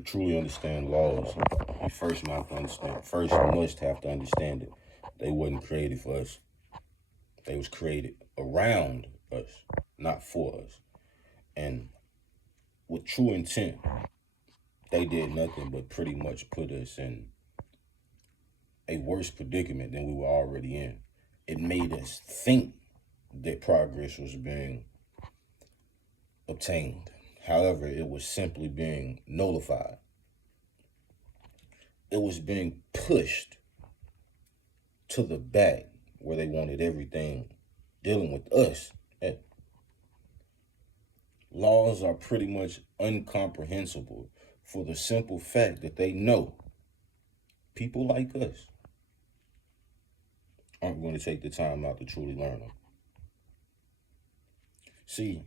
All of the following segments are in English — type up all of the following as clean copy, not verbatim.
To truly understand laws, you first must have to understand it. They wasn't created for us. They was created around us, not for us. And with true intent, they did nothing but pretty much put us in a worse predicament than we were already in. It made us think that progress was being obtained. However, it was simply being nullified. It was being pushed to the back where they wanted everything dealing with us. Laws are pretty much incomprehensible for the simple fact that they know people like us aren't going to take the time out to truly learn them. See,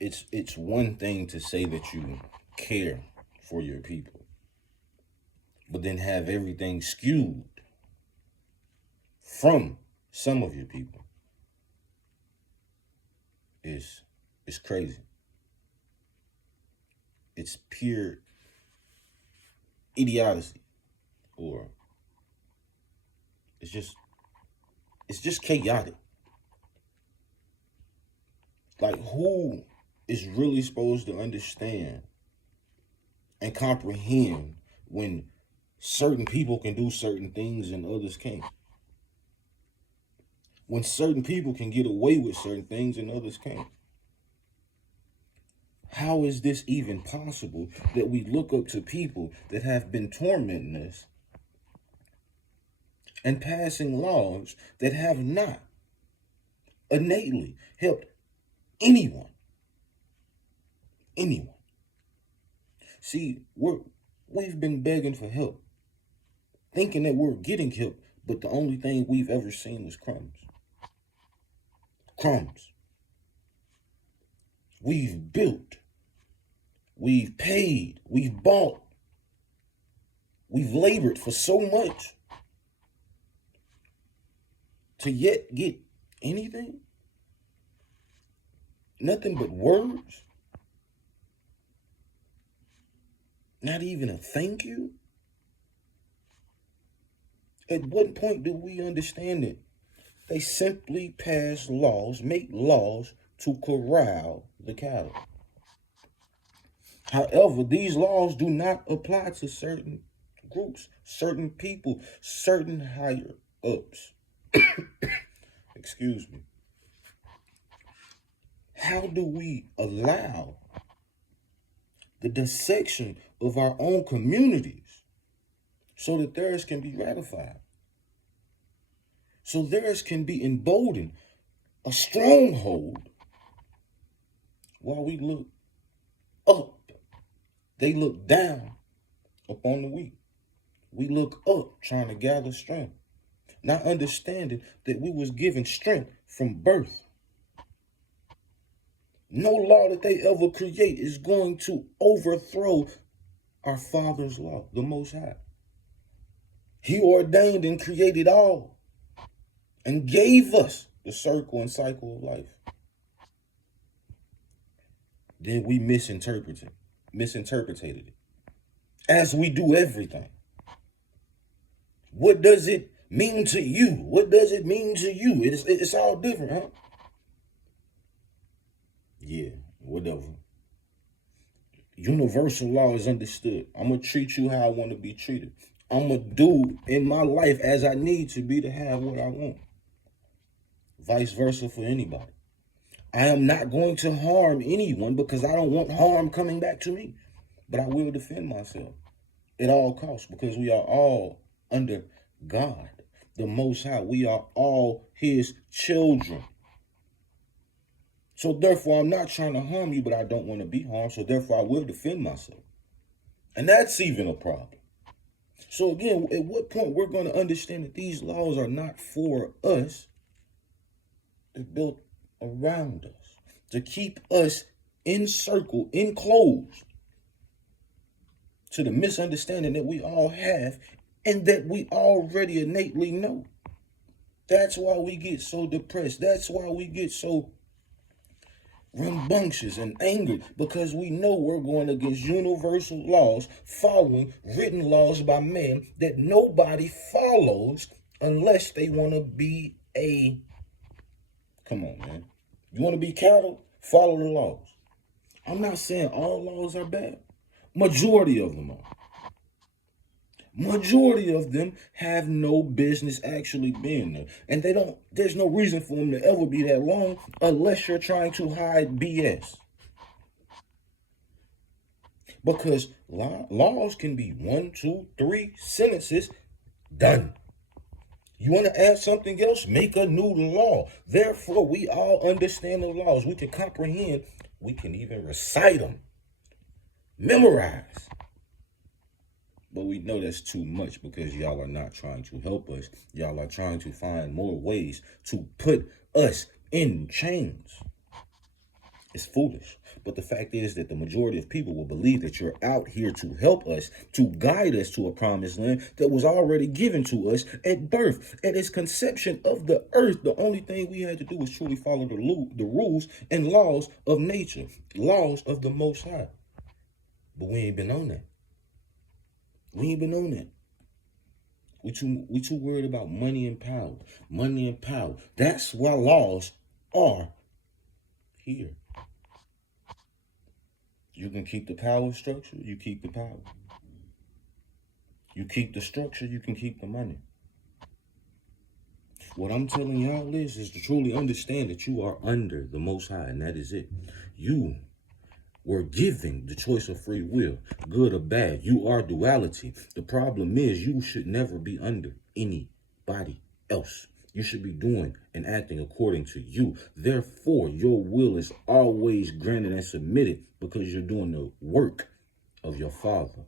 it's one thing to say that you care for your people, but then have everything skewed from some of your people. It's crazy. It's pure idiocy, or it's just chaotic. Like, who is really supposed to understand and comprehend when certain people can do certain things and others can't? When certain people can get away with certain things and others can't? How is this even possible that we look up to people that have been tormenting us and passing laws that have not innately helped anyone? Anyone. See, we've been begging for help, thinking that we're getting help, but the only thing we've ever seen was crumbs. Crumbs. We've built, we've paid, we've bought, we've labored for so much to yet get anything? Nothing but words? Not even a thank you? At what point do we understand it? They simply pass laws, make laws to corral the cattle. However, these laws do not apply to certain groups, certain people, certain higher ups. Excuse me. How do we allow the dissection of our own communities so that theirs can be ratified? So theirs can be emboldened, a stronghold, while we look up. They look down upon the weak. We look up trying to gather strength, not understanding that we was given strength from birth. No law that they ever create is going to overthrow our Father's law, the Most High. He ordained and created all and gave us the circle and cycle of life. Then we misinterpreted it, as we do everything. What does it mean to you? What does it mean to you? It's all different, huh? Yeah, whatever. Universal law is understood. I'm going to treat you how I want to be treated. I'm going to do in my life as I need to be to have what I want. Vice versa for anybody. I am not going to harm anyone because I don't want harm coming back to me. But I will defend myself at all costs because we are all under God, the Most High. We are all His children. So therefore, I'm not trying to harm you, but I don't want to be harmed. So therefore, I will defend myself. And that's even a problem. So again, at what point we're going to understand that these laws are not for us? They're built around us to keep us enclosed to the misunderstanding that we all have and that we already innately know. That's why we get so depressed. That's why we get so rambunctious and angered because we know we're going against universal laws, following written laws by man that nobody follows unless they want to be a, come on, man. You want to be cattle? Follow the laws. I'm not saying all laws are bad. Majority of them are. Majority of them have no business actually being there. And there's no reason for them to ever be that long unless you're trying to hide BS. Because laws can be 1, 2, 3 sentences, done. You want to add something else? Make a new law. Therefore, we all understand the laws. We can comprehend. We can even recite them. Memorize. But we know that's too much because y'all are not trying to help us. Y'all are trying to find more ways to put us in chains. It's foolish. But the fact is that the majority of people will believe that you're out here to help us, to guide us to a promised land that was already given to us at birth. At its conception of the earth, the only thing we had to do was truly follow the rules and laws of nature, laws of the Most High. But we ain't been on that. We ain't been on that. We too worried about money and power. Money and power. That's why laws are here. You can keep the power structure, you keep the power. You keep the structure, you can keep the money. What I'm telling y'all is to truly understand that you are under the Most High, and that is it. You were given the choice of free will, good or bad. You are duality. The problem is you should never be under anybody else. You should be doing and acting according to you. Therefore, your will is always granted and submitted because you're doing the work of your Father.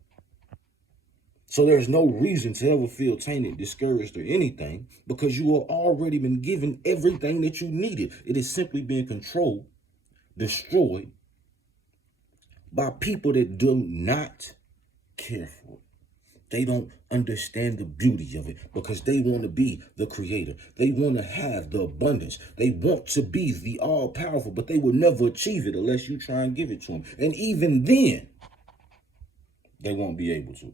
So there's no reason to ever feel tainted, discouraged, or anything because you have already been given everything that you needed. It is simply being controlled, destroyed, by people that do not care for it. They don't understand the beauty of it because they want to be the creator. They want to have the abundance. They want to be the all-powerful, but they will never achieve it unless you try and give it to them. And even then, they won't be able to.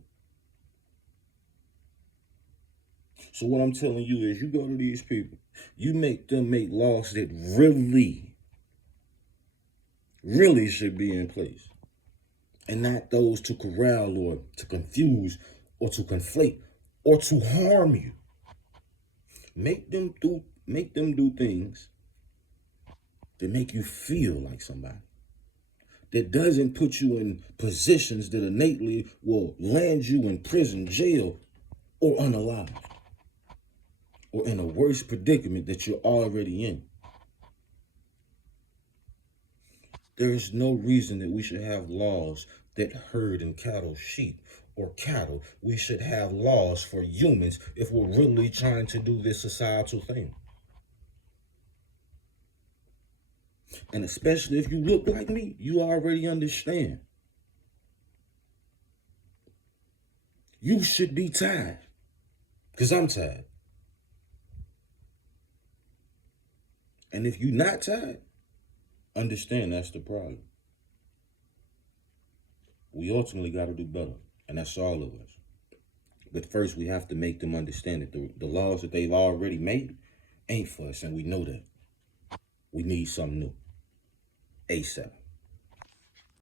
So what I'm telling you is you go to these people, you make them make laws that really should be in place. And not those to corral or to confuse or to conflate or to harm you. Make them do things that make you feel like somebody. That doesn't put you in positions that innately will land you in prison, jail, or unalived. Or in a worse predicament that you're already in. There's no reason that we should have laws that herd and cattle sheep or cattle. We should have laws for humans if we're really trying to do this societal thing. And especially if you look like me, you already understand. You should be tired. Because I'm tired. And if you're not tired, understand that's the problem. We ultimately got to do better, and that's all of us. But first, we have to make them understand that the laws that they've already made ain't for us, and we know that. We need something new. ASAP.